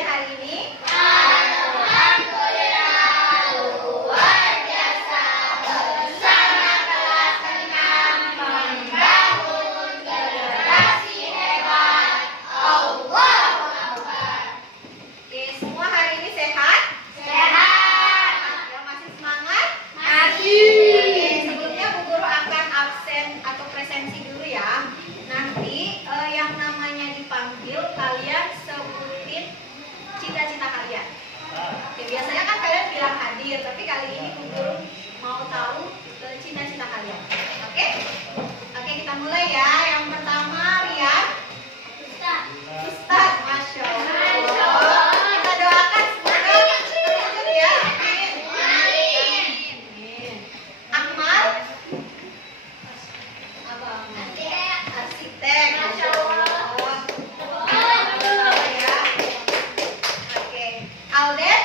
kalian hari ini? Alhamdulillah, luar biasa. Bersama kelas 6 membangun generasi hebat. Allahu Akbar. Oke, semua hari ini sehat? Sehat. Ya, masih semangat? Masih. Oke, sebelumnya Bu Guru akan absen atau presensi dulu ya. Nanti yang namanya dipanggil, kalian sebutin cita-cita kalian. Oke, biasanya kan kalian bilang hadir, tapi kali ini Bu Guru mau tahu cita-cita kalian. Oke? Oke, kita mulai ya. Yang pertama, Rian. Ustaz, Masya Allah. Kita doakan semoga terwujud ya. Amin. Amin. Akmal. Apa Akmal? Arsitek. Masya Allah. Ya. Oke. Alden.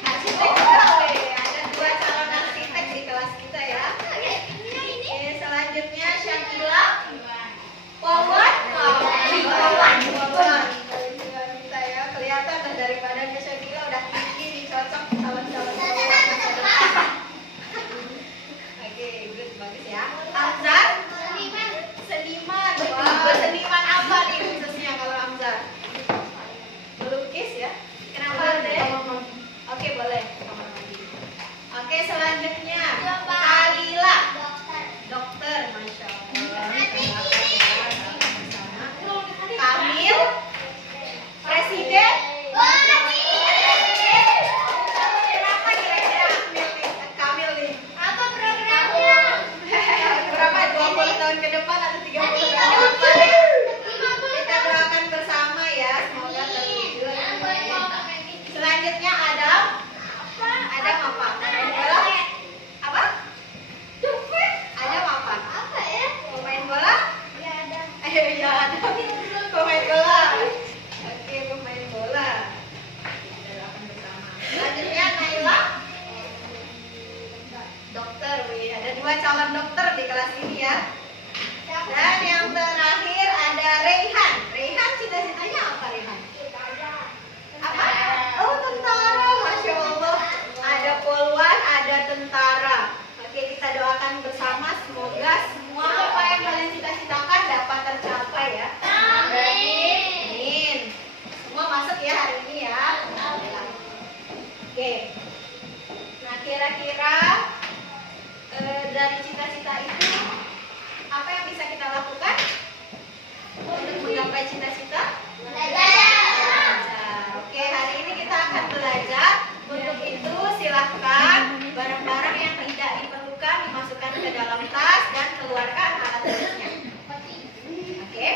Arsitek juga. Weh. Ada 2 calon arsitek di kelas kita ya. Oke, selanjutnya Syakila. Wawan. Kita ya kelihatan lah dari badannya Syakila udah tinggi nih, cocok calon-calon masa depan. Oke, good, bagus ya. Amzar. Seniman. Wah, seniman apa nih khususnya kalau Amzar? Melukis ya? Kenapa deh? Oke, boleh. Oke, selanjutnya Kalila. Dokter, Masya Allah. Kamil. Presiden. Berapa kira-kira Kamil nih? Apa programnya? Berapa? 20 tahun ke depan atau 30 tahun ke depan ya? Kita doakan bersama ya, semoga terwujud. Selanjutnya Adam. Adam apa? Main bola? Apa? Adam apa? Pemain bola? Ayo ya Adam. Pemain bola. Oke, pemain bola. Kita doakan bersama. Selanjutnya Naila. Dokter, wih, ada 2 calon dokter di kelas ini ya. Dan yang terakhir ada Rehan. Rehan cita-citanya apa Rehan? Apa? Oh, tentara, Masya Allah. Ada polwan, ada tentara. Oke, kita doakan bersama semoga semua apa yang kalian cita-citakan dapat tercapai ya. Amin. Semua masuk ya hari ini ya. Oke. Nah, kira-kira dari cita-cita itu apa yang bisa kita lakukan untuk menggapai cita-cita? Belajar. Oke, hari ini kita akan belajar. Untuk itu silahkan barang-barang yang tidak diperlukan dimasukkan ke dalam tas dan keluarkan alat tulisnya. Oke,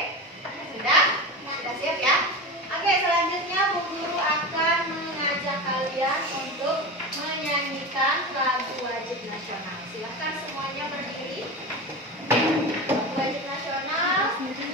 sudah? Sudah siap ya? Oke, selanjutnya Bu Guru akan mengajak kalian untuk menyanyikan lagu wajib nasional. Silahkan semuanya berdiri. Lagu wajib nasional untuk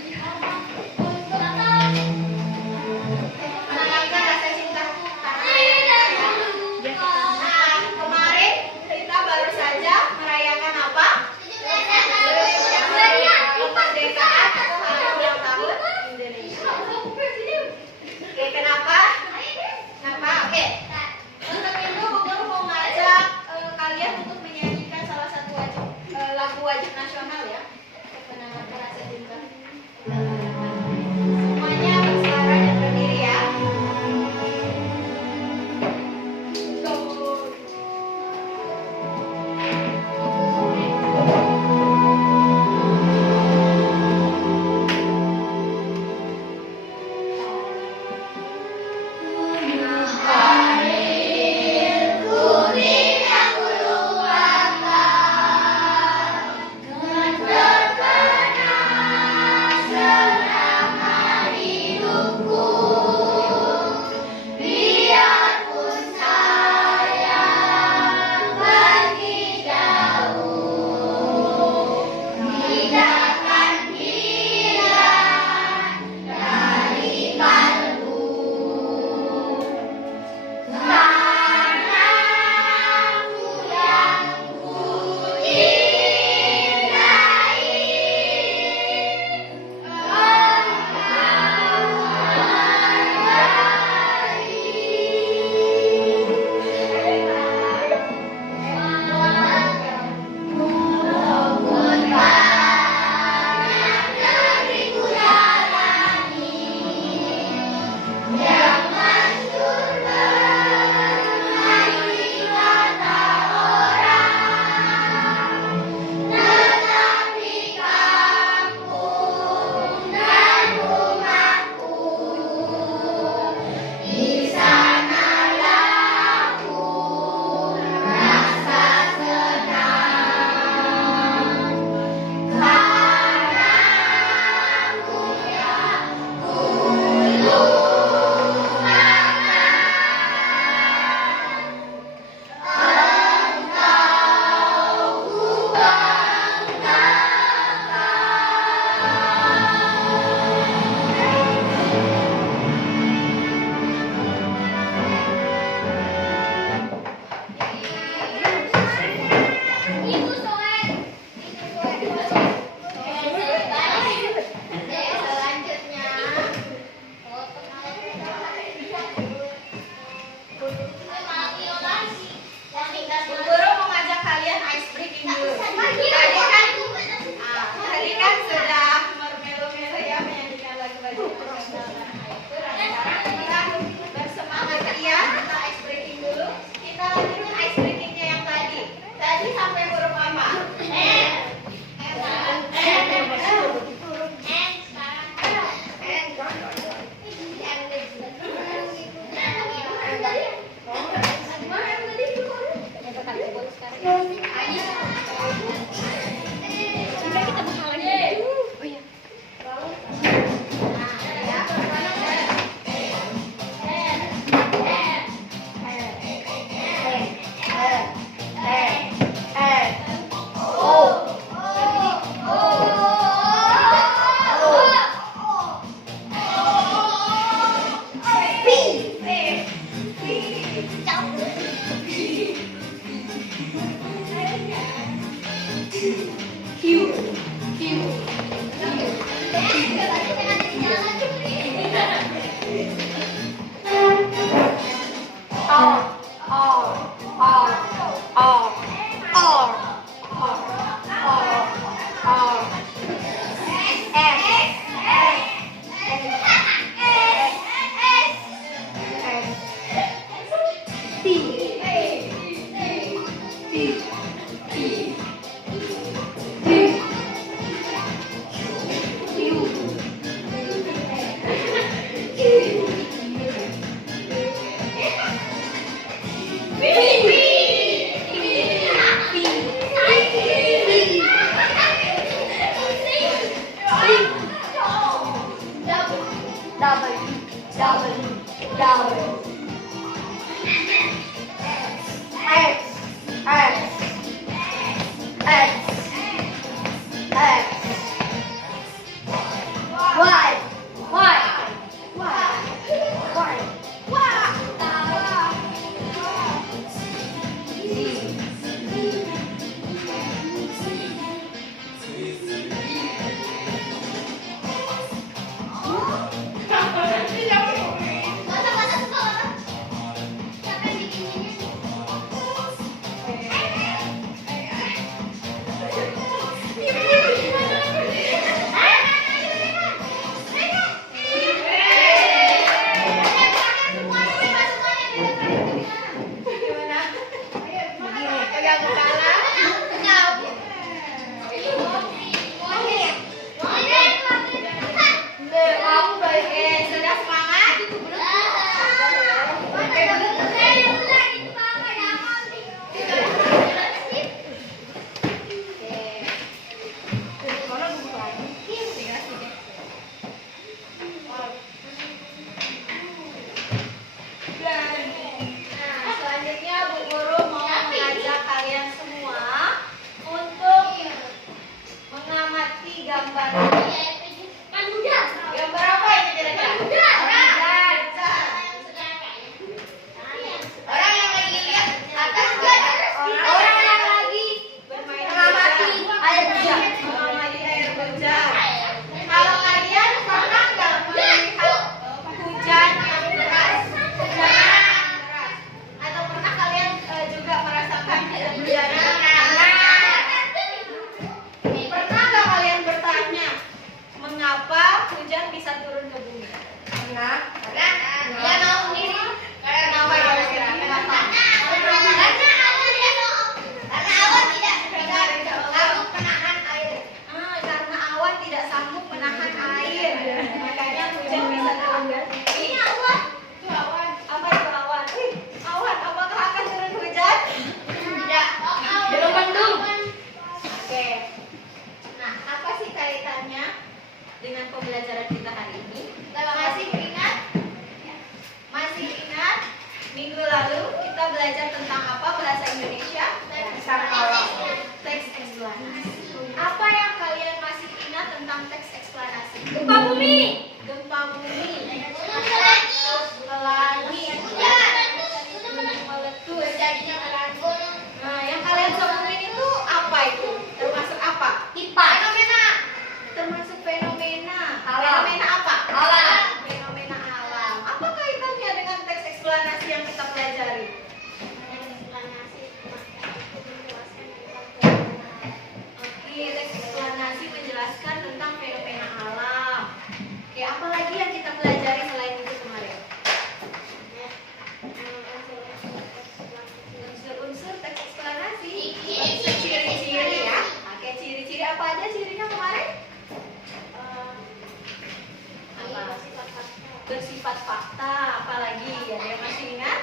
bersifat fakta, apalagi ada yang masih ingat?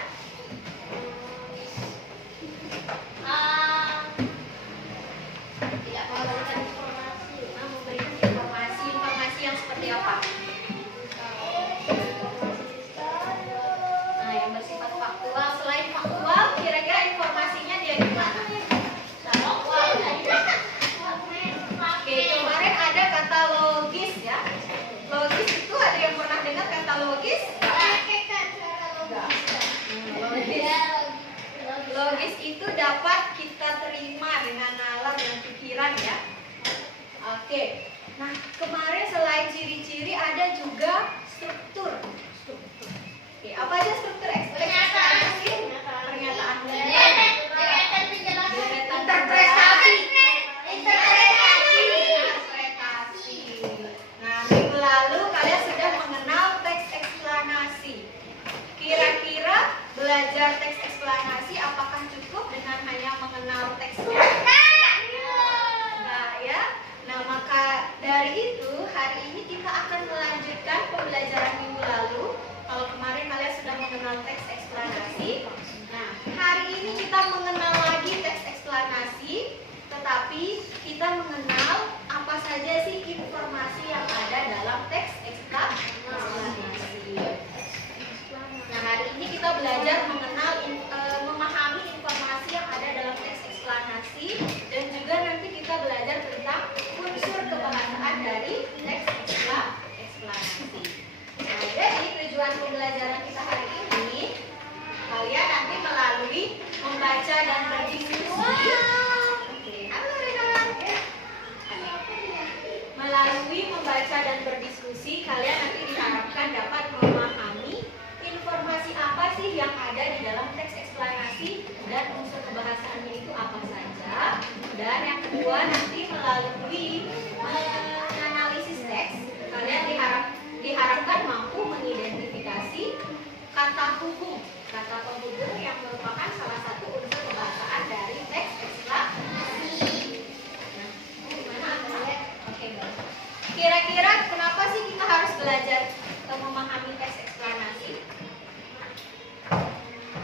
Tidak memberikan informasi. Memberikan informasi yang seperti apa? Nah, yang bersifat faktual. Selain faktual, kira-kira informasinya dia gimana? Oke, kemarin ada kata logis ya. Logis itu ada yang pernah dengar kata logis? Logis itu dapat kita terima dengan nalar dan pikiran ya. Oke. Nah, kemarin selain ciri-ciri ada juga struktur. Oke, apa aja struktur ekspektasi? Pernyataan. Interpretasi. Nah, minggu lalu kalian sudah mengenal teks eksplanasi. Kira-kira belajar teks eksplanasi apakah cukup dengan hanya mengenal teksnya? Nah, ya. Nah, maka dari itu hari ini kita akan melanjutkan pembelajaran minggu lalu. Kalau kemarin kalian sudah mengenal teks eksplanasi. Nah, hari ini kita mengenal lagi teks eksplanasi, tetapi kita mengenal apa saja sih informasi yang ada dalam teks eksplanasi. pembelajaran kita hari ini, kalian nanti melalui membaca dan berdiskusi. Halo Rina. Melalui membaca dan berdiskusi, kalian nanti diharapkan dapat memahami informasi apa sih yang ada di dalam teks eksplanasi dan unsur kebahasaannya itu apa saja. Dan yang kedua, nanti melalui menganalisis teks, kalian diharapkan mampu mengidentifikasi kata hukum, kata penghubung yang merupakan salah satu unsur kebahasaan dari teks eksplanasi. Nah, gimana anak-anak? Oke, baik. Kira-kira kenapa sih kita harus belajar memahami teks eksplanasi?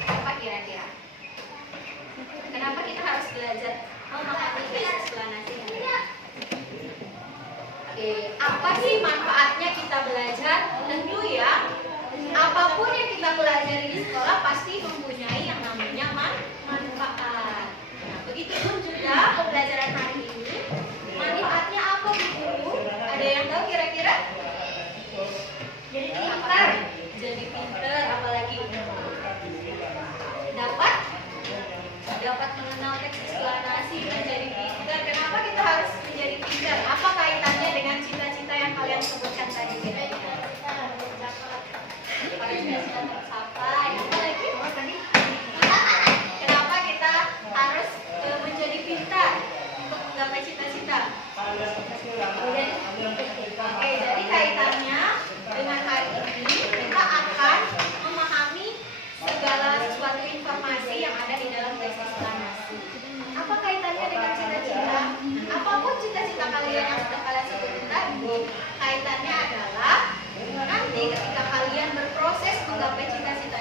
Apa kira-kira? Kenapa kita harus belajar memahami teks eksplanasi? Oke, apa sih manfaatnya kita belajar? Tentu ya, apapun yang kita pelajari di sekolah pasti mempunyai yang namanya manfaat. Nah, begitupun juga pembelajaran hari ini. Manfaatnya apa Bu Guru? Ada yang tahu kira-kira? Jadi pintar. Jadi pintar, apalagi dapat mengenal teks eksplanasi, menjadi pintar. Kenapa kita harus menjadi pintar? Apa kaitannya dengan cita-cita yang kalian sebutkan tadi? Supaya cita-cita tercapai. Apa lagi? Kenapa kita harus menjadi pintar untuk menggapai cita-cita? Oke, jadi kaitannya dengan hari ini kita akan memahami segala sesuatu informasi yang ada di dalam teks eksplanasi. Apa kaitannya dengan cita-cita? Apapun cita-cita kalian yang sudah kalian sebutin tadi, kaitannya adalah nanti ketika kalian berproses menggapai cita-cita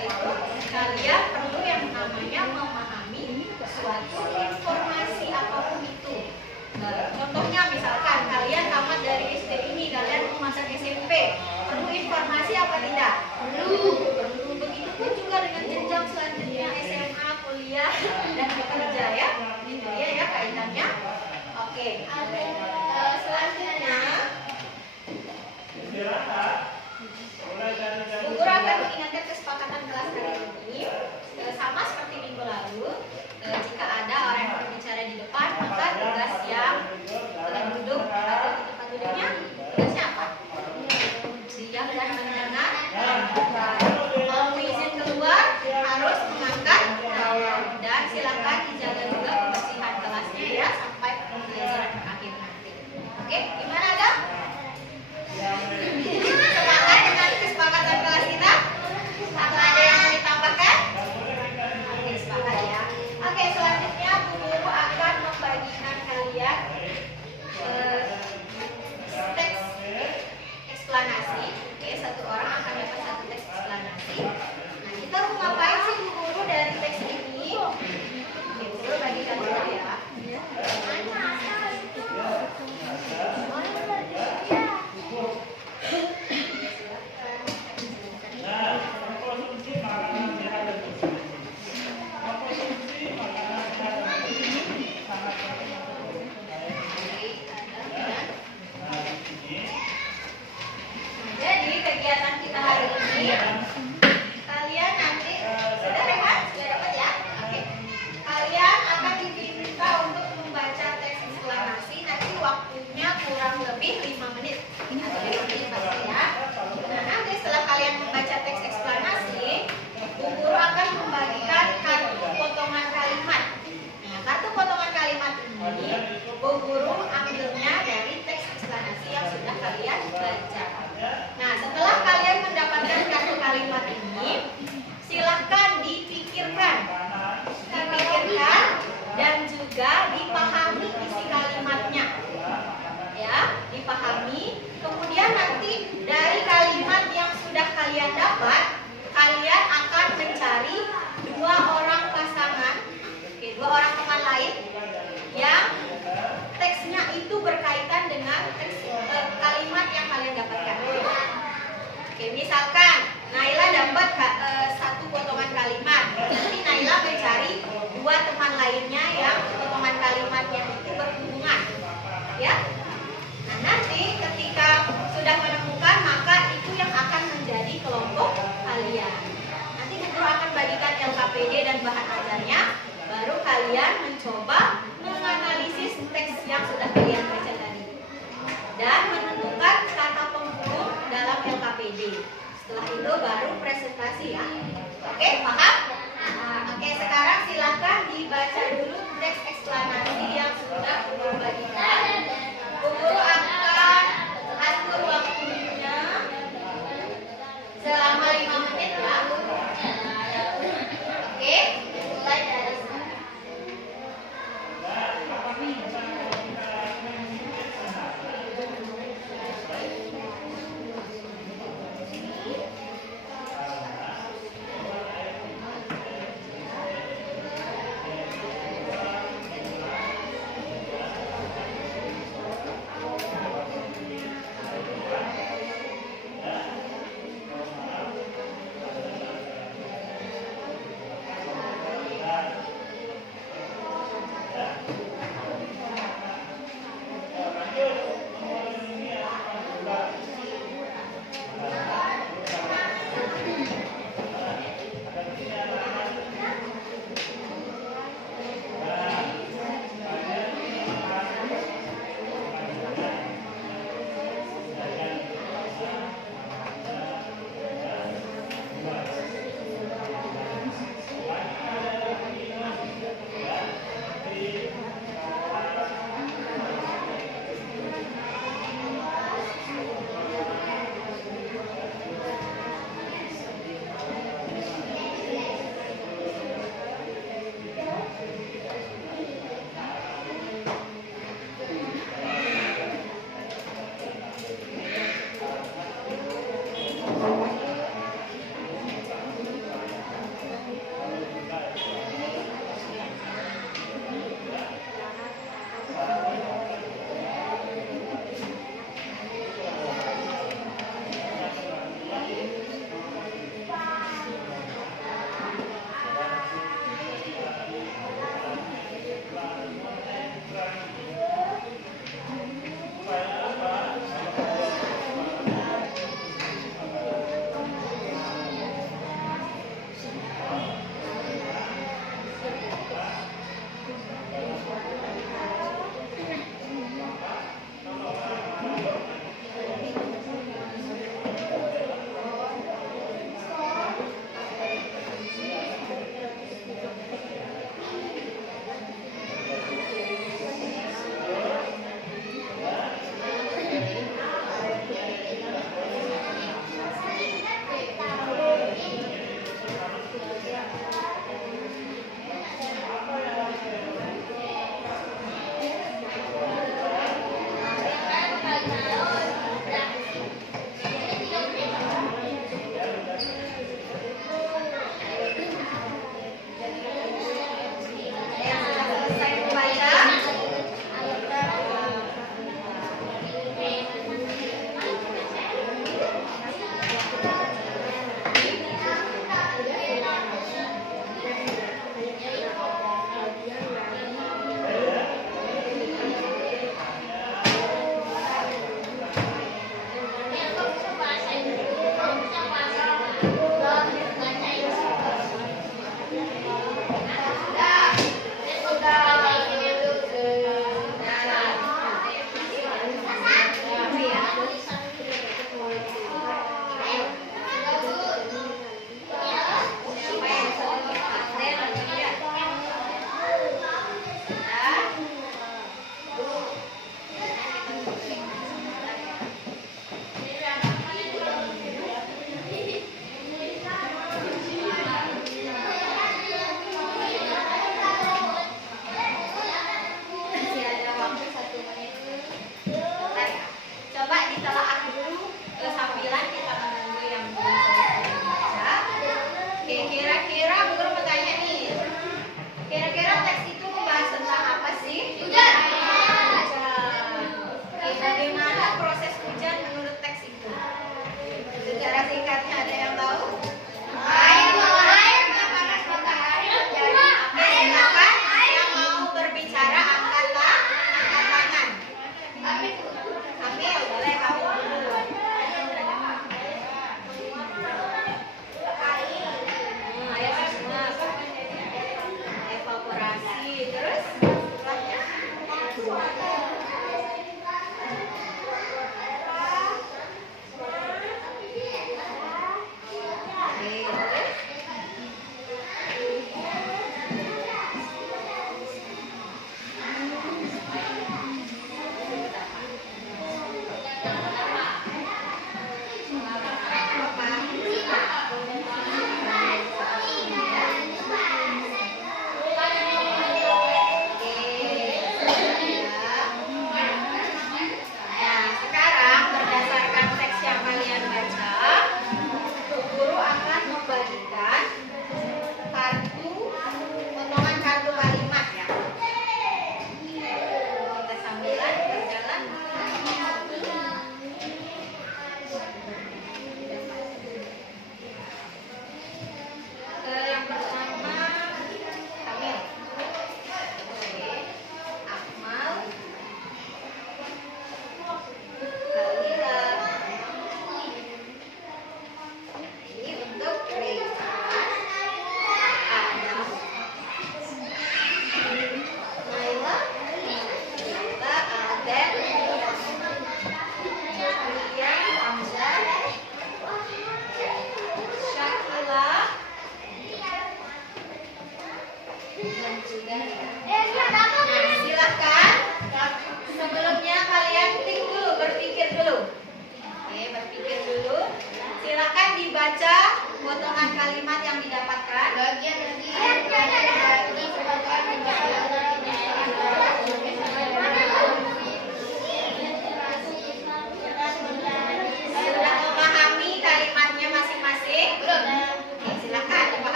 bahan ajarnya, baru kalian mencoba menganalisis teks yang sudah kalian baca tadi dan menentukan kata penghubung dalam LKPD. Setelah itu baru presentasi ya. Oke, paham? Oke, sekarang silakan dibaca dulu teks eksplanasi yang sudah Guru bagikan. Guru akan atur waktunya selama 5 menit ya. Oke, mulai dari sekarang.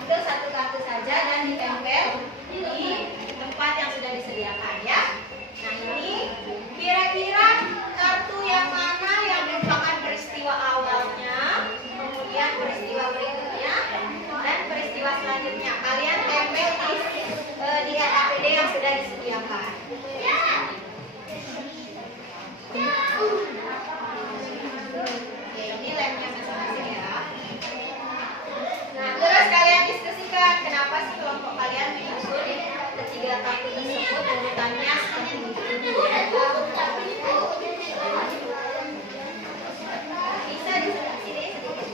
Ambil satu kartu saja dan ditempel di tempat yang sudah disediakan ya. Nah ini kira-kira kartu yang mana yang merupakan peristiwa awalnya, kemudian peristiwa berikutnya, dan peristiwa selanjutnya. Kalian tempel di APD yang sudah disediakan. Oke, ini lemnya masing-masing ya. Nah, terus kalian diskusikan kenapa sih kelompok kalian menyusun ketiga kartu tersebut urutannya seperti itu. Bisa di sini sedikit.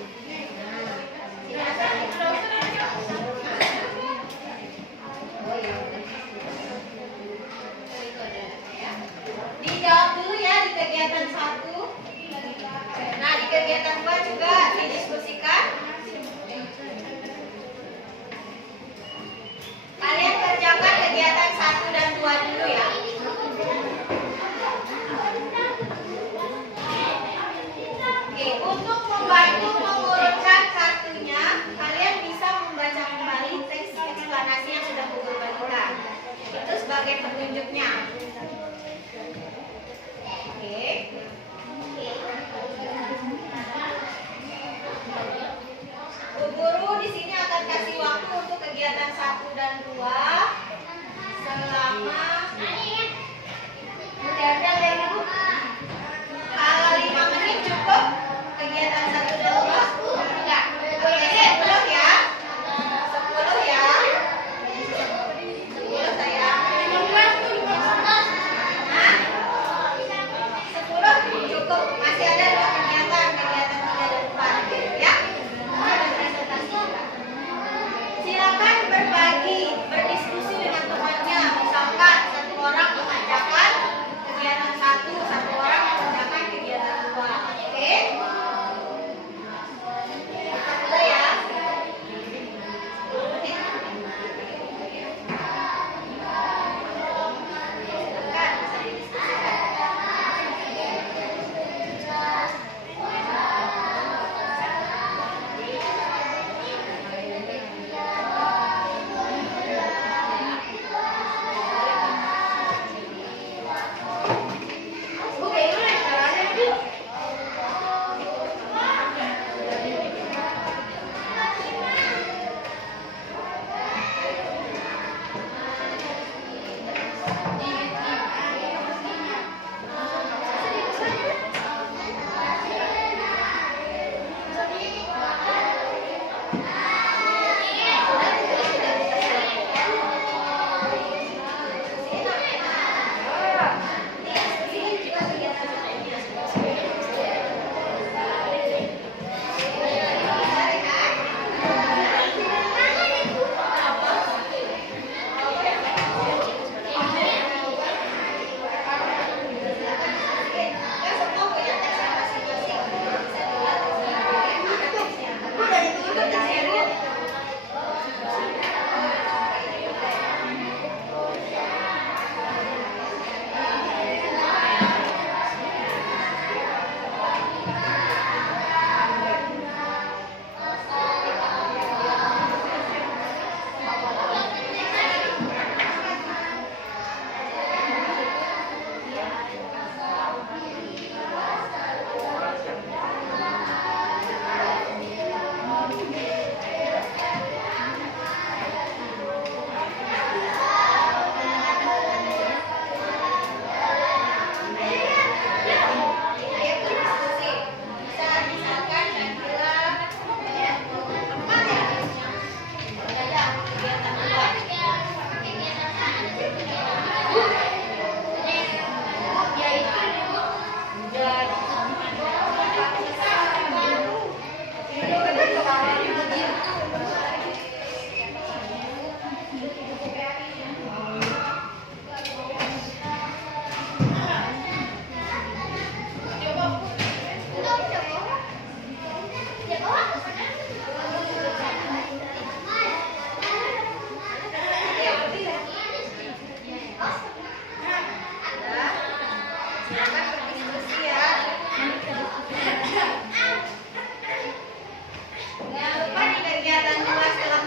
Oh ya. Dijawab dulu ya di kegiatan 1. Nah, di kegiatan 2 juga didiskusikan. Kalian kerjakan kegiatan 1 dan 2 dulu ya. Oke, untuk membantu mengurutkan kartunya, kalian bisa membaca kembali teks eksplanasi yang sudah Guru bagikan. Itu sebagai petunjuknya. Oke. Bu Guru di sini akan kasih waktu untuk kegiatan 1 dan 2 selama kalau 5 menit cukup kegiatan 1 dan 2. Enggak. Oke, 10 ya. 10 ya. 10 sayang. Hah? 10 cukup. Masih ada 2 kegiatan 3 dan 4 ya. Silakan berbagi, berdiskusi dengan temannya. Misalkan satu orang mengerjakan kegiatan 1, satu orang mengerjakan kegiatan 2. Oke? Boleh ya? Silakan bisa didiskusikan. Jangan lupa di kegiatan 2 setelah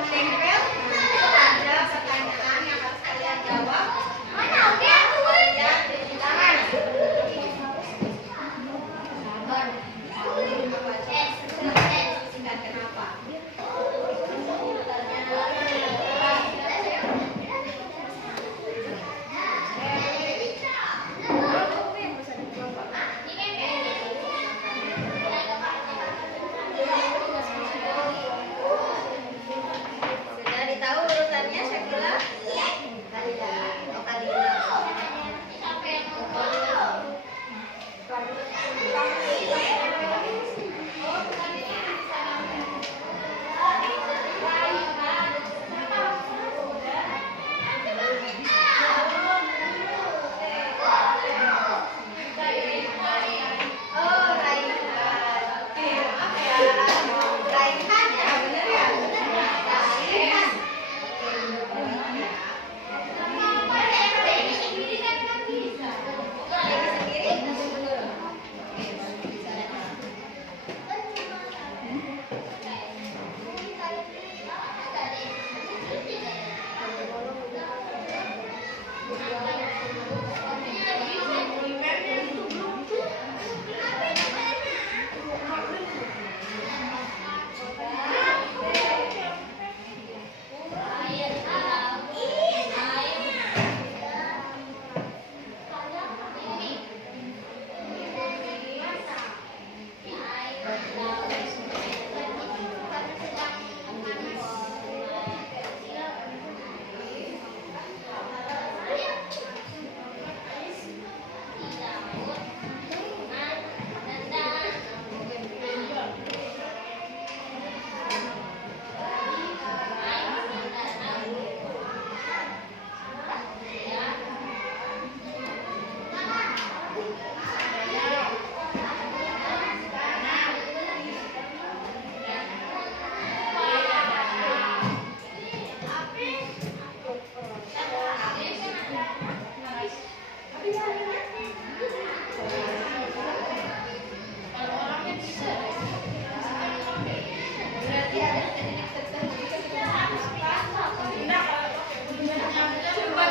Berarti ada teknik tertentu kita harus coba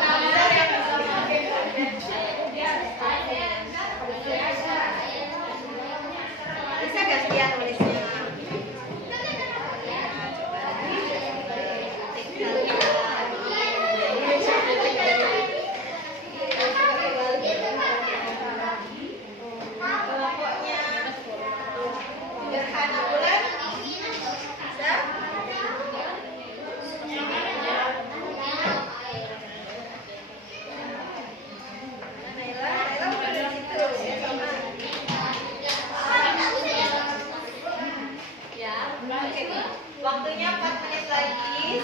belajar ya. Bisa nggak sih ya tulisnya? Kelompoknya gerhana bulan bisa? Naila udah di situ ya sama. Ya, oke. Waktunya 4 menit lagi,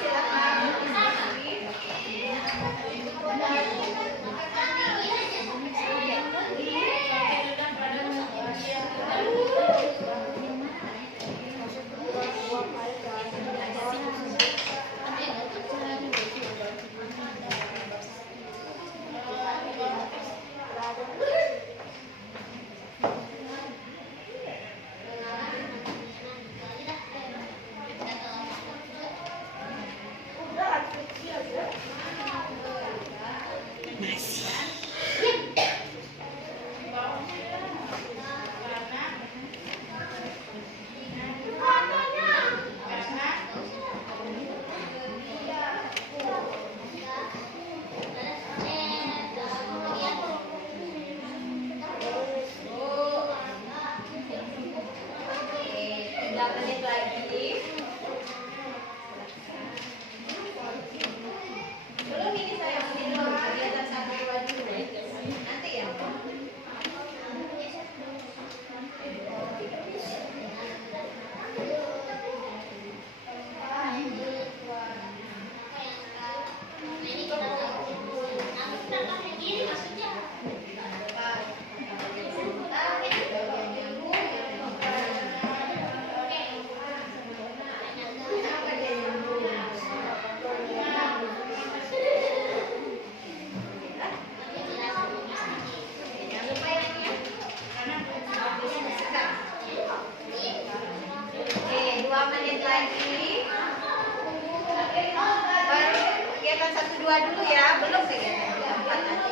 silakan dulu ya, belum kegiatan keempat nanti.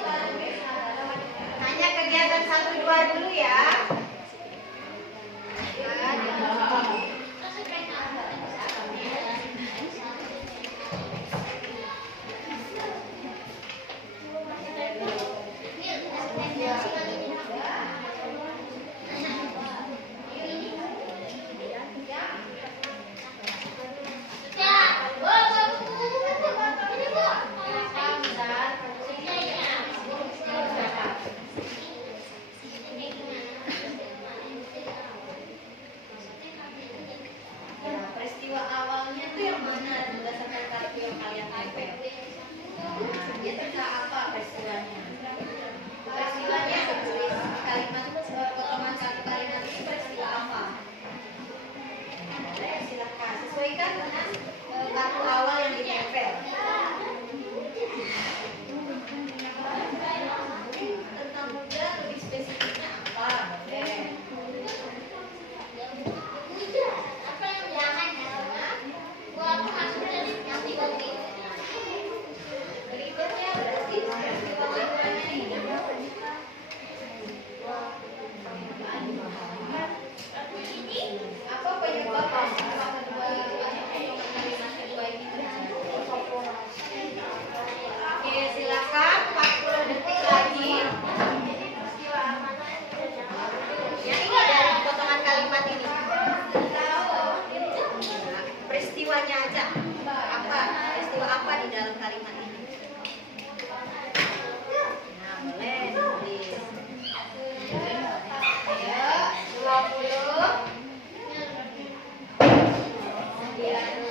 Hanya kegiatan 1, 2 dulu ya. Peristiwa awalnya itu yang mana berdasarkan kartu yang kalian tempel? Dia tentang apa peristiwanya? Peristiwanya tulis kalimat potongan satu kalimat itu peristiwa apa? Silakan sesuaikan dengan kartu awal yang ditempel. Tentang muda lebih spesifiknya apa? Boleh. Berikutnya berarti peristiwa keduanya ini. Apa penyebab peristiwa kedua kalimat kedua ini terjadi? Oke, silakan 40 detik lagi. Yang ini dari potongan kalimat ini. Peristiwanya aja. Apa? Peristiwa apa di dalam kalimat ini? Nah, boleh tulis. Ayo, 20, 19.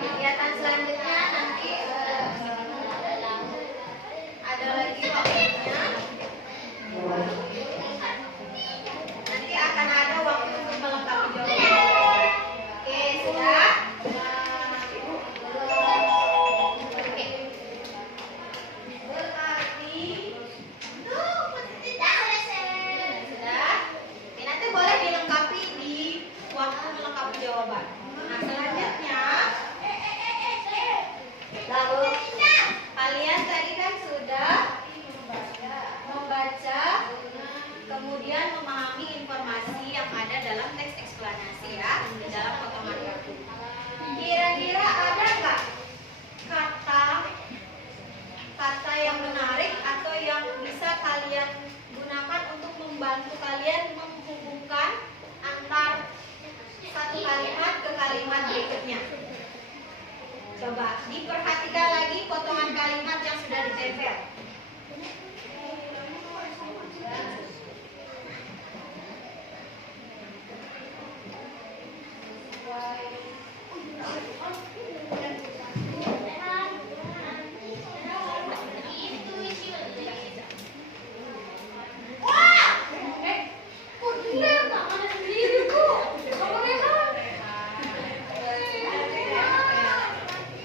Kegiatan selanjutnya nanti ada lagi waktunya. Nanti akan ada waktu untuk melengkapi jawaban. Coba. Nah, selanjutnya lalu kalian tadi kan sudah membaca, kemudian memahami informasi yang ada dalam teks eksplanasi ya, di dalam potongan kartu. Kira-kira ada nggak kata yang menarik atau yang bisa kalian gunakan untuk membantu kalian menghubungkan antar satu kalimat ke kalimat berikutnya? Coba diperhatikan lagi potongan kalimat yang sudah ditempel.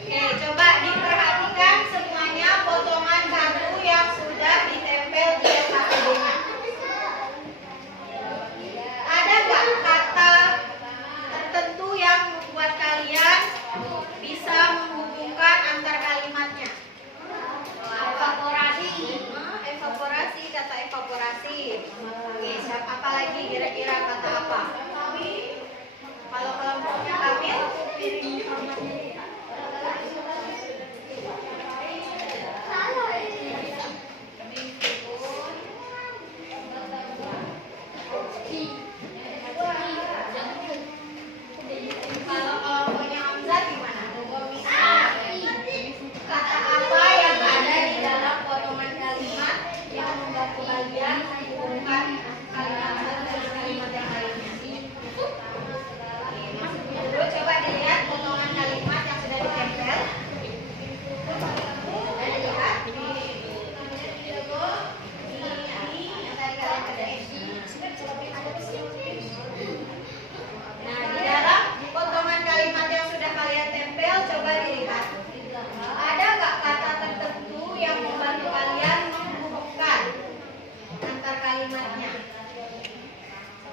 Oke, coba diperhatikan semuanya potongan kartu yang sudah ditempel di SKPD-nya. Ada nggak kata tertentu yang membuat kalian bisa menghubungkan antar kalimatnya? Evaporasi, kata evaporasi. Oke, apa lagi kira-kira kata apa? Kalau kelompoknya Kamil? Kalau kelompoknya Hamzah gimana? Kata apa yang ada di dalam potongan kalimat yang membantu kalian menghubungkan kalimat satu dengan kalimat yang lainnya? Dulu coba dilihat potongan kalimat yang sudah ditempel. Sudah dilihat? Ini yang tadi kalian kerjain. Nah, di dalam potongan kalimat yang sudah kalian tempel, coba dilihat. Ada nggak kata tertentu yang membantu kalian menghubungkan antar kalimatnya?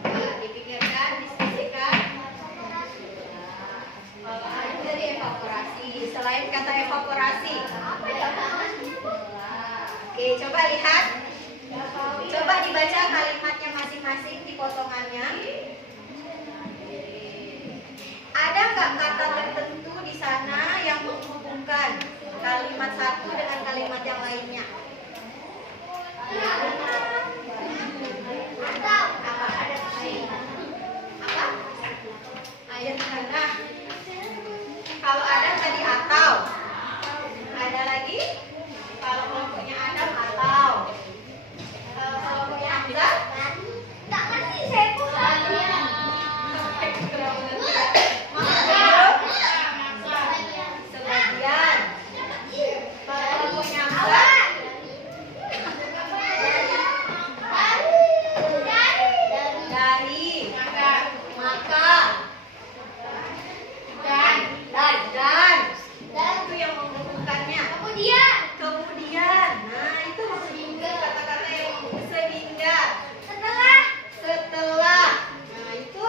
Coba dipikirkan, diskusikan. Kalau ada dari evaporasi, selain kata evaporasi. Oke, coba lihat. Coba dibaca kalimatnya masing-masing di potongannya. Ada nggak kata tertentu di sana yang menghubungkan kalimat satu dengan kalimat yang lainnya? Apa? Ayat mana? Kalau ada tadi atau. Ada lagi? Kalau kelompoknya Adam atau. Kalau kelompoknya Hamzah? Nggak ngerti saya pulang. Sebagian. Kalau kelompoknya Hamzah? Dari. Maka. Dan. Itu yang menghubungkannya. Kemudian. Nah, itu menghubungkan kata-kata yang sehingga. Setelah. Nah, itu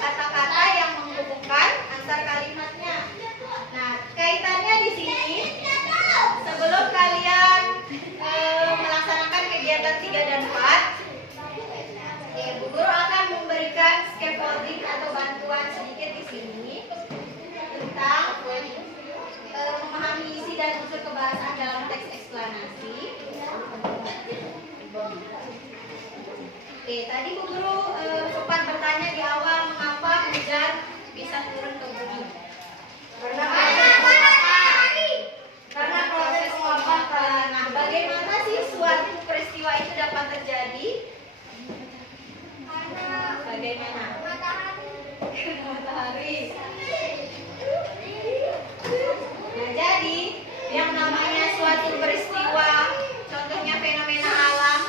kata-kata yang menghubungkan antar kalimatnya. Nah, kaitannya di sini sebelum kalian melaksanakan kegiatan 3 dan 4, Bu Guru akan memberikan scaffolding atau bantuan sedikit di sini tentang memahami isi dan unsur kebahasaan dalam teks eksplanasi. Oke, tadi Bu Guru sempat bertanya di awal mengapa hujan bisa turun ke bumi. Karena proses penguapan. Nah, bagaimana sih suatu peristiwa itu dapat terjadi? Bagaimana? Matahari. Nah, jadi yang namanya suatu peristiwa, contohnya fenomena alam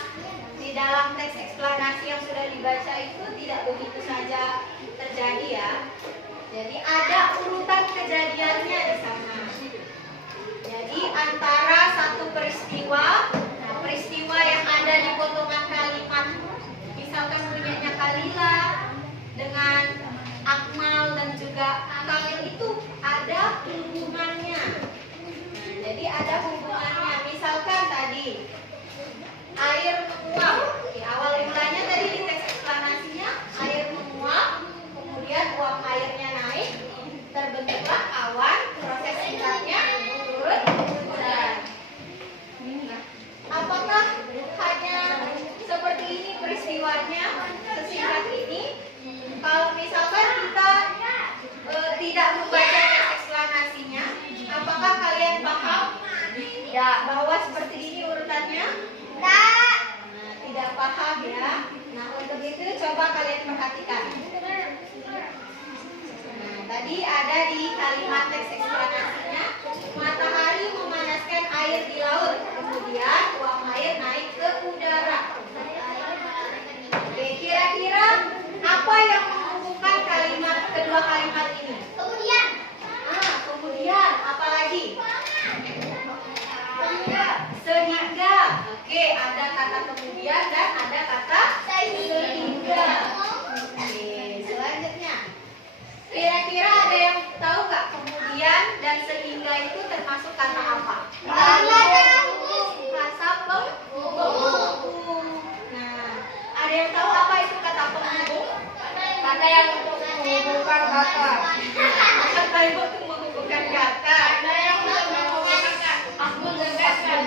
di dalam teks eksplanasi yang sudah dibaca itu tidak begitu saja terjadi ya. Jadi ada urutan kejadiannya di sana. Jadi antara satu peristiwa, nah peristiwa yang ada di potongan kalimat, misalkan punyanya Kalila dengan Akmal dan juga Coba kalian perhatikan. Nah, tadi ada di kalimat teks eksplanasinya, matahari memanaskan air di laut, kemudian uap air naik ke udara. Oke, kira-kira apa yang menghubungkan kedua kalimat ini? Kemudian. Kemudian apa lagi? Sehingga. Oke, ada kata kemudian dan ada kata sehingga. Oke, selanjutnya. Kira-kira ada yang tahu nggak kemudian dan sehingga itu termasuk kata apa? Kata penghubung. Nah, ada yang tahu apa itu kata penghubung? Kata yang untuk menghubungkan kata. Kata yang untuk menghubungkan kata. Kata yang untuk menghubungkan kata. Aku tegaskan.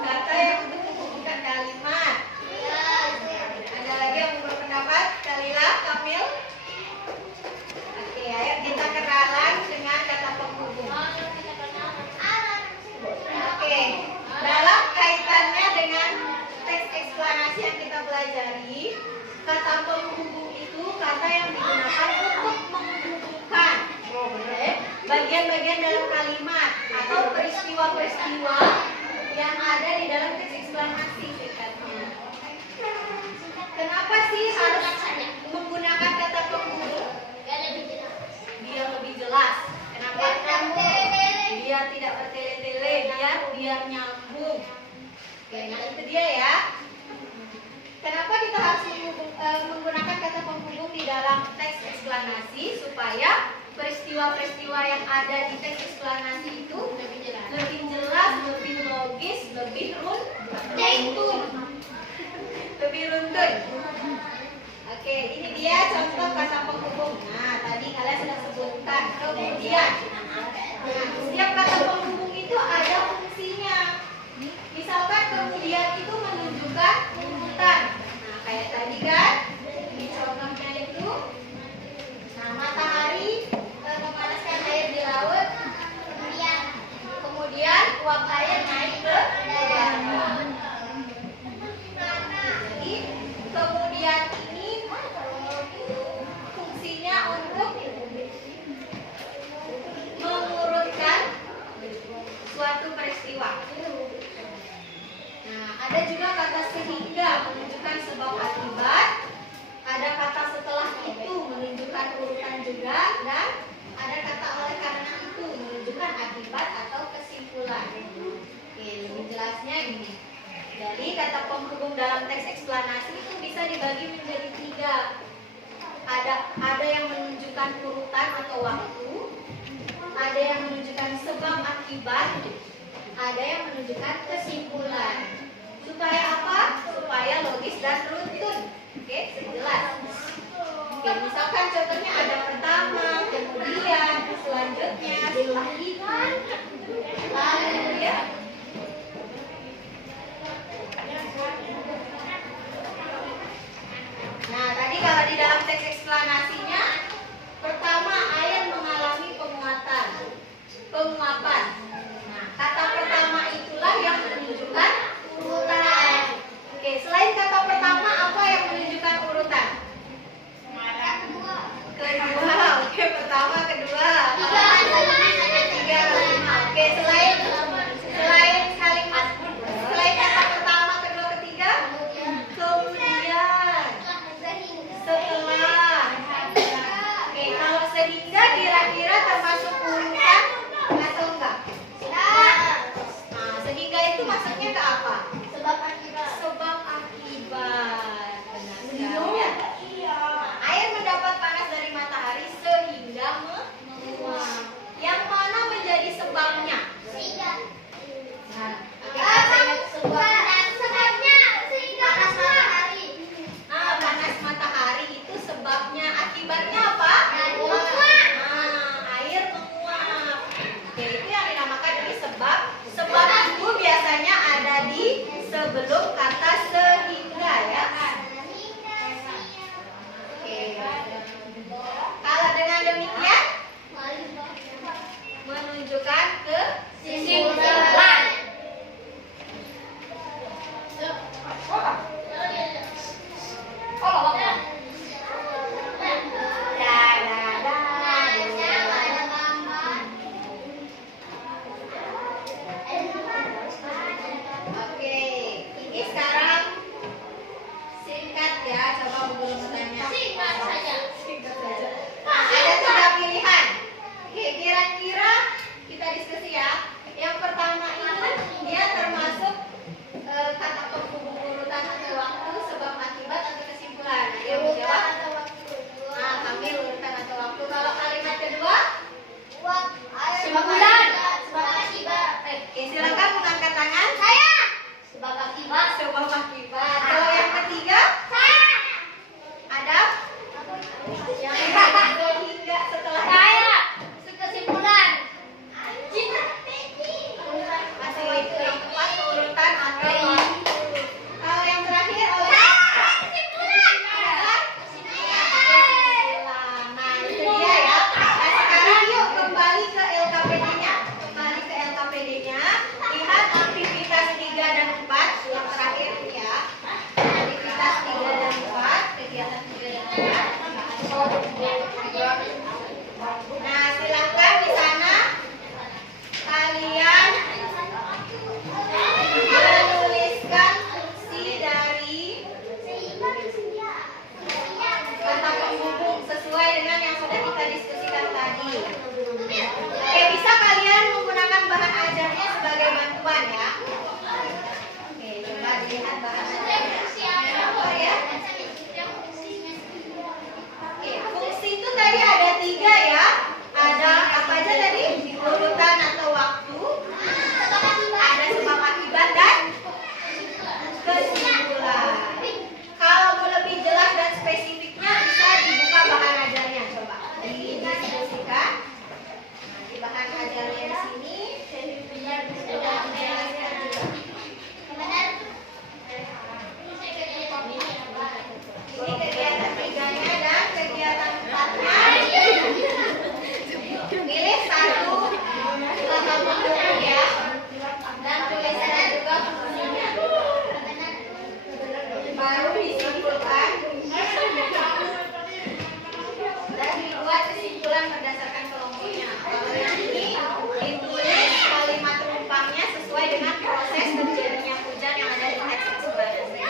Kata yang untuk menghubungkan kalimat. Ada lagi yang mau berpendapat? Kalila, Kamil? Oke, ayo kita kenalan dengan kata penghubung. Oke, dalam kaitannya dengan teks eksplanasi yang kita pelajari, kata penghubung itu kata yang digunakan untuk menghubungkan bagian-bagian dalam kalimat atau peristiwa-peristiwa yang ada di dalam teks eksplanasi singkatnya. Kenapa sih harus menggunakan kata penghubung? Biar lebih jelas. Kenapa? Biar tidak bertele-tele, biar nyambung. Oke, nah itu dia ya. Kenapa kita harus menggunakan kata penghubung di dalam teks eksplanasi supaya peristiwa-peristiwa yang ada di teks eksplanasi itu lebih jelas, lebih logis, lebih runtun. Lebih runtun. Oke, ini dia contoh kata penghubung. Nah, tadi kalian sudah sebutkan kemudian. Nah, setiap kata penghubung itu ada fungsinya. Misalkan kemudian itu menunjukkan urutan. Nah, kayak tadi kan di contohnya itu, nah matahari memanaskan air di laut, kemudian uap air naik ke udara. Jadi kemudian ini fungsinya untuk mengurutkan suatu peristiwa. Nah, ada juga kata sehingga menunjukkan sebab akibat. Ada kata setelah itu menunjukkan urutan juga, dan ada kata oleh karena itu menunjukkan akibat atau kesimpulan. Oke, lebih jelasnya ini. Jadi kata penghubung dalam teks eksplanasi itu bisa dibagi menjadi 3. Ada yang menunjukkan urutan atau waktu, ada yang menunjukkan sebab akibat, ada yang menunjukkan kesimpulan. Supaya apa? Supaya logis dan runtun. Oke, jelas. Oke, misalkan contohnya ada pertama, kemudian, selanjutnya, setelah itu, lalu ya. Nah, tadi kalau di dalam teks eksplanasinya, pertama air mengalami penguapan. Nah, kata pertama itulah yang menunjukkan urutan. Oke, selain kata pertama, apa yang menunjukkan urutan? Kedua. Oke, pertama, kedua. Ketiga, kelima. Oke, selain kalimat, selain kata pertama, kedua, ketiga, kemudian, setelah, Hingga setelah Saya kesimpulan. masih itu yang tepat urutan atau hal yang terakhir oleh nah itu dia ya. Nah sekarang yuk kembali ke LKPD-nya. Lihat aktivitas 3 dan 4 yang terakhir ya. Aktivitas 3 dan 4, kegiatan 3 dan 4. Nah silahkan di sana kalian menuliskan fungsi dari kata penghubung sesuai dengan yang sudah kita diskusikan tadi. Oke, bisa kalian menggunakan bahan ajarnya sebagai bantuan ya. Oke, coba dilihat bahan ajarnya apa ya. Oke, fungsi itu tadi ada 3 ya. Ada apa aja tadi? Urutan atau waktu. Ada sebab akibat dan kesimpulan. Kalau mau lebih jelas dan spesifiknya bisa dibuka bahan ajarnya, coba didiskusikan. Nah, di bahan ajarnya di sini sudah menjelaskan juga. Ini kegiatan 3-nya dan kegiatan 4-nya. Pilih satu kata penghubung ya, dan tuliskan juga fungsinya. Baru disimpulkan dan dibuat kesimpulan berdasarkan kelompoknya. Kalau yang ini ditulis kalimat rumpangnya sesuai dengan proses terjadinya hujan yang ada di teks sebenarnya.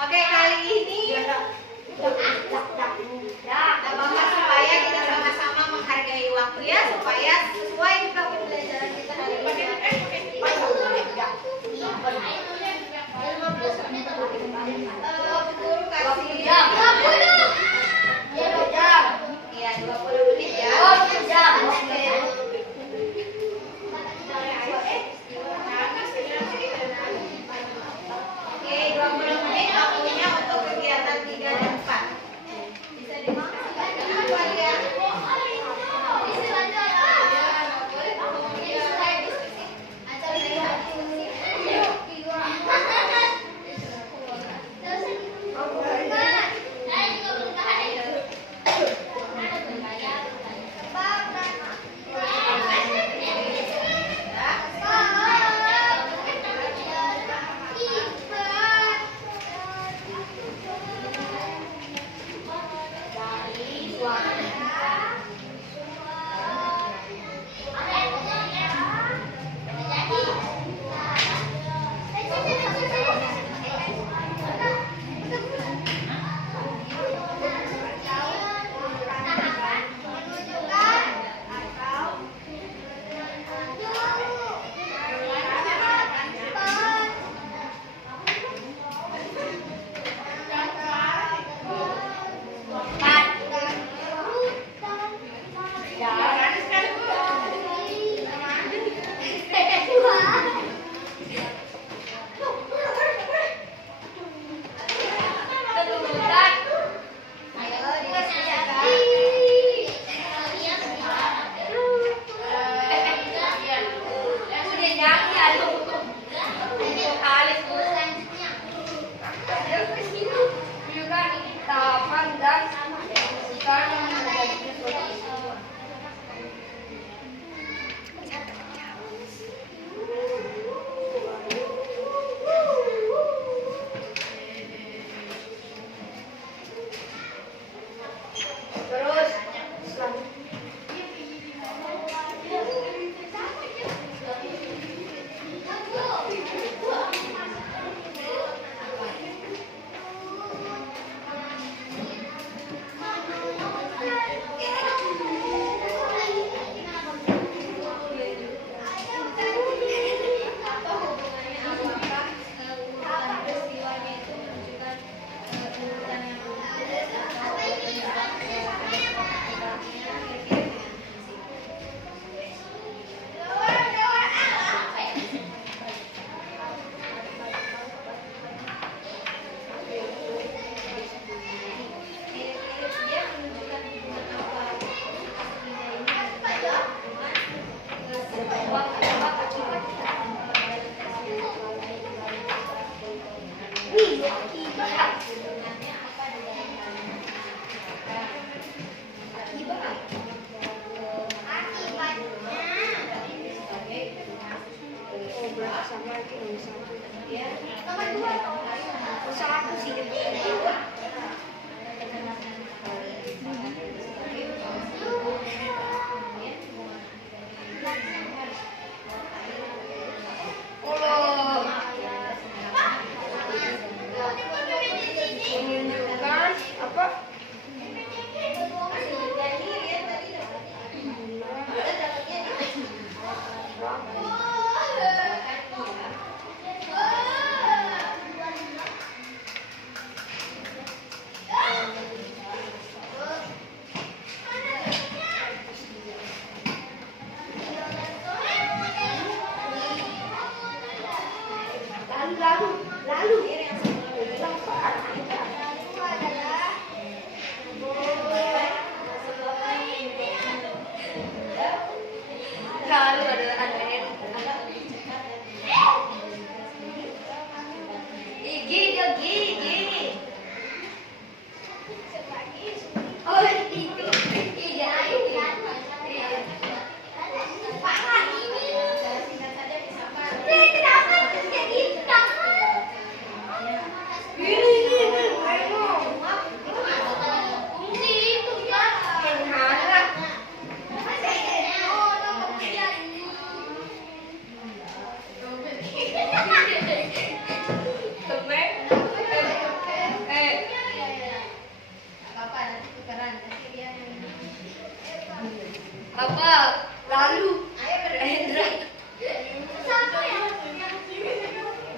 Oke, kali ini apa supaya kita sama-sama menghargai waktu ya, supaya sesuai juga pembelajaran kita hari ini. Guru kasih iya 20 menit ya. Oke, 20 menit waktunya untuk kegiatan 3 dan 4. Bisa diskusikan apa ya? Kandungannya apa di dalam kandungan? Menunjukkan apa? Lalu adalah anet. Gigi. Oh itu. Iya. Parah ini. Singkat saja bisa apa? Kenapa kayak gitu? Fungsi itu ya. Kenapa? Apa nanti tukeran nanti dia yang Apa? Lalu ayo Hendra.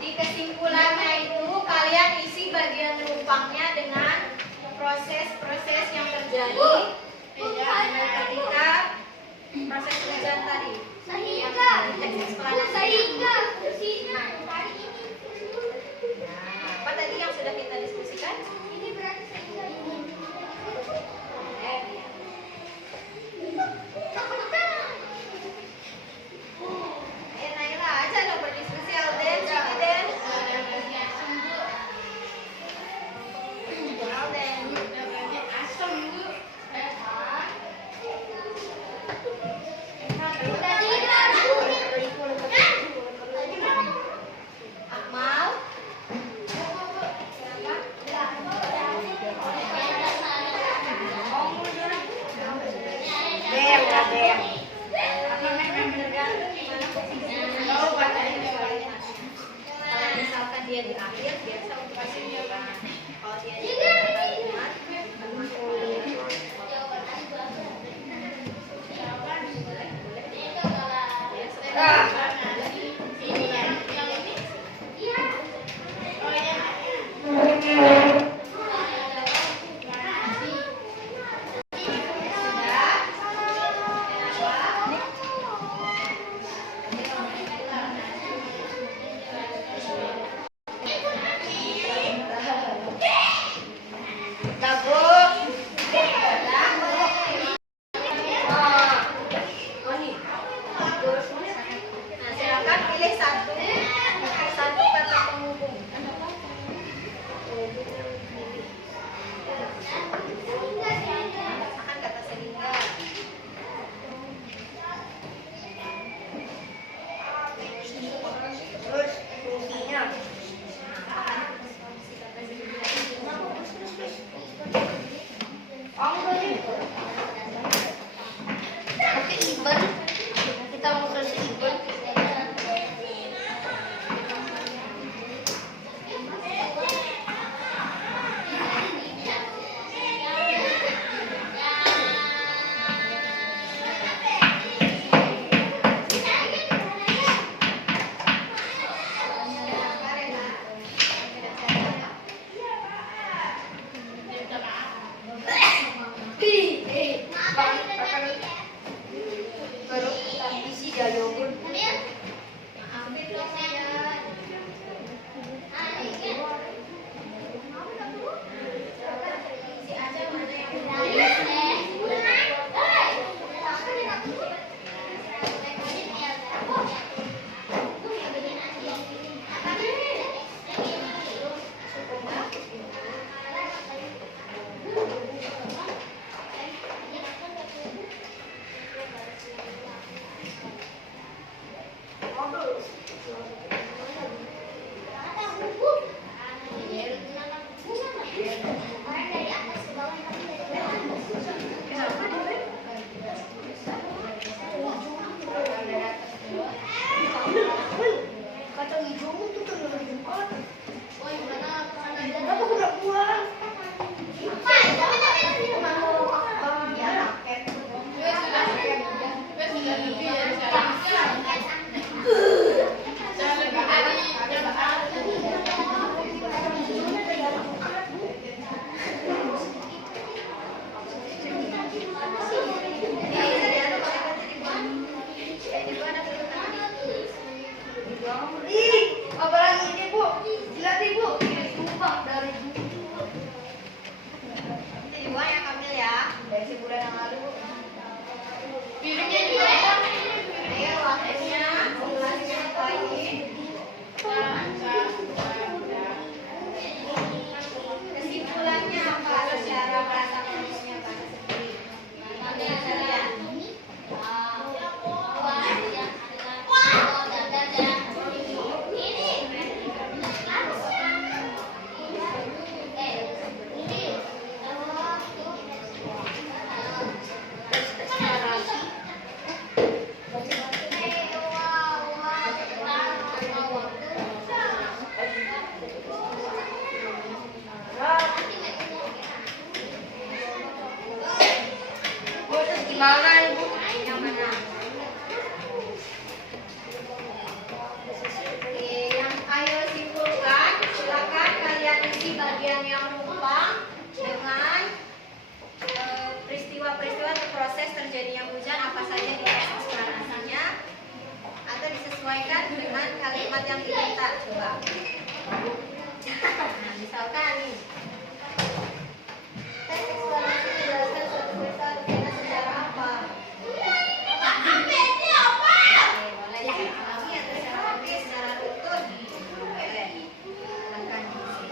di kesimpulannya itu kalian isi bagian lubangnya dengan proses-proses yang terjadi ketika proses hujan tadi. Apa tadi yang sudah kita diskusikan? Naila aja dong berdiskusi Alden, sini Den. Alden. Akmal. Apalagi ini Bu, lihat Ibu, ini sumpah dari Itu juga yang ambil ya dari sebulan yang lalu. piringnya juga ya. Ayo waktunya simulasinya lagi. Kesimpulannya apa secara bahasa kelompoknya bahasa sendiri? Nanti bisa lihat. Bu, terus gimana Ibu? Yang mana? Oke, yang ayo simpulkan. Silakan kalian isi bagian yang lupa dengan peristiwa-peristiwa atau proses terjadinya hujan apa saja di teks eksplanasinya atau disesuaikan dengan kalimat yang diminta. Coba. Nah, misalkan nih. Teks eksplanasi menjelaskan suatu peristiwa atau fenomena secara apa? Oke, boleh secara alami atau secara logis, secara runtut. Boleh. Silakan diisi.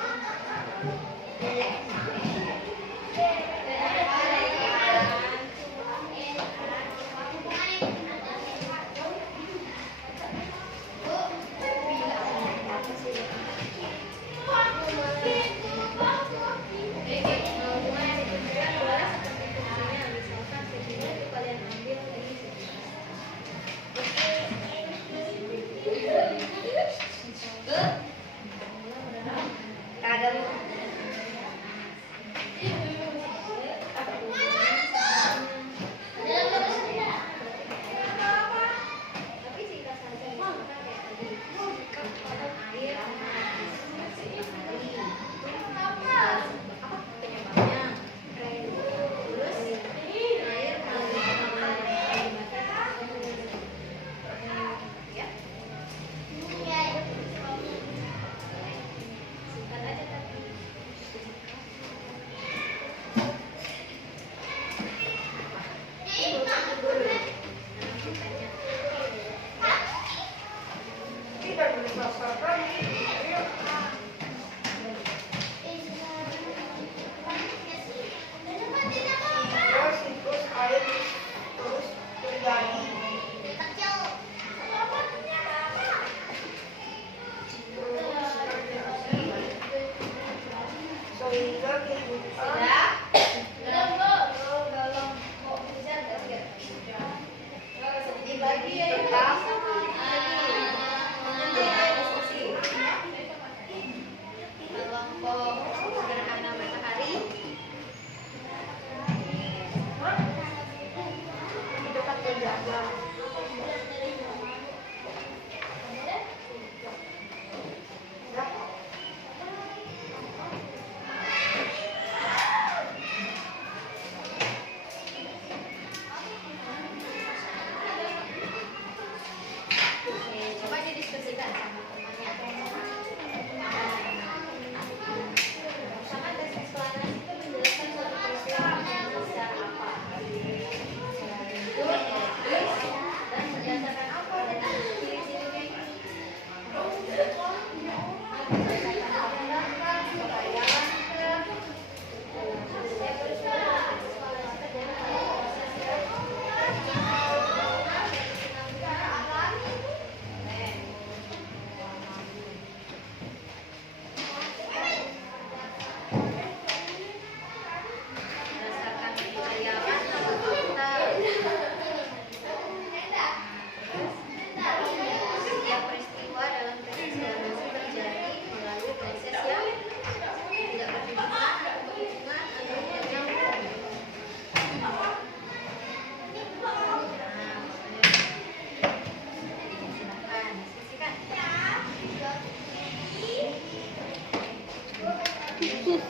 Sudah?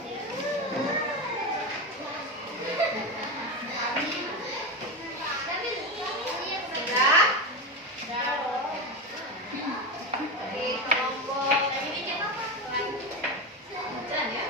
Di kelompok hujan ya.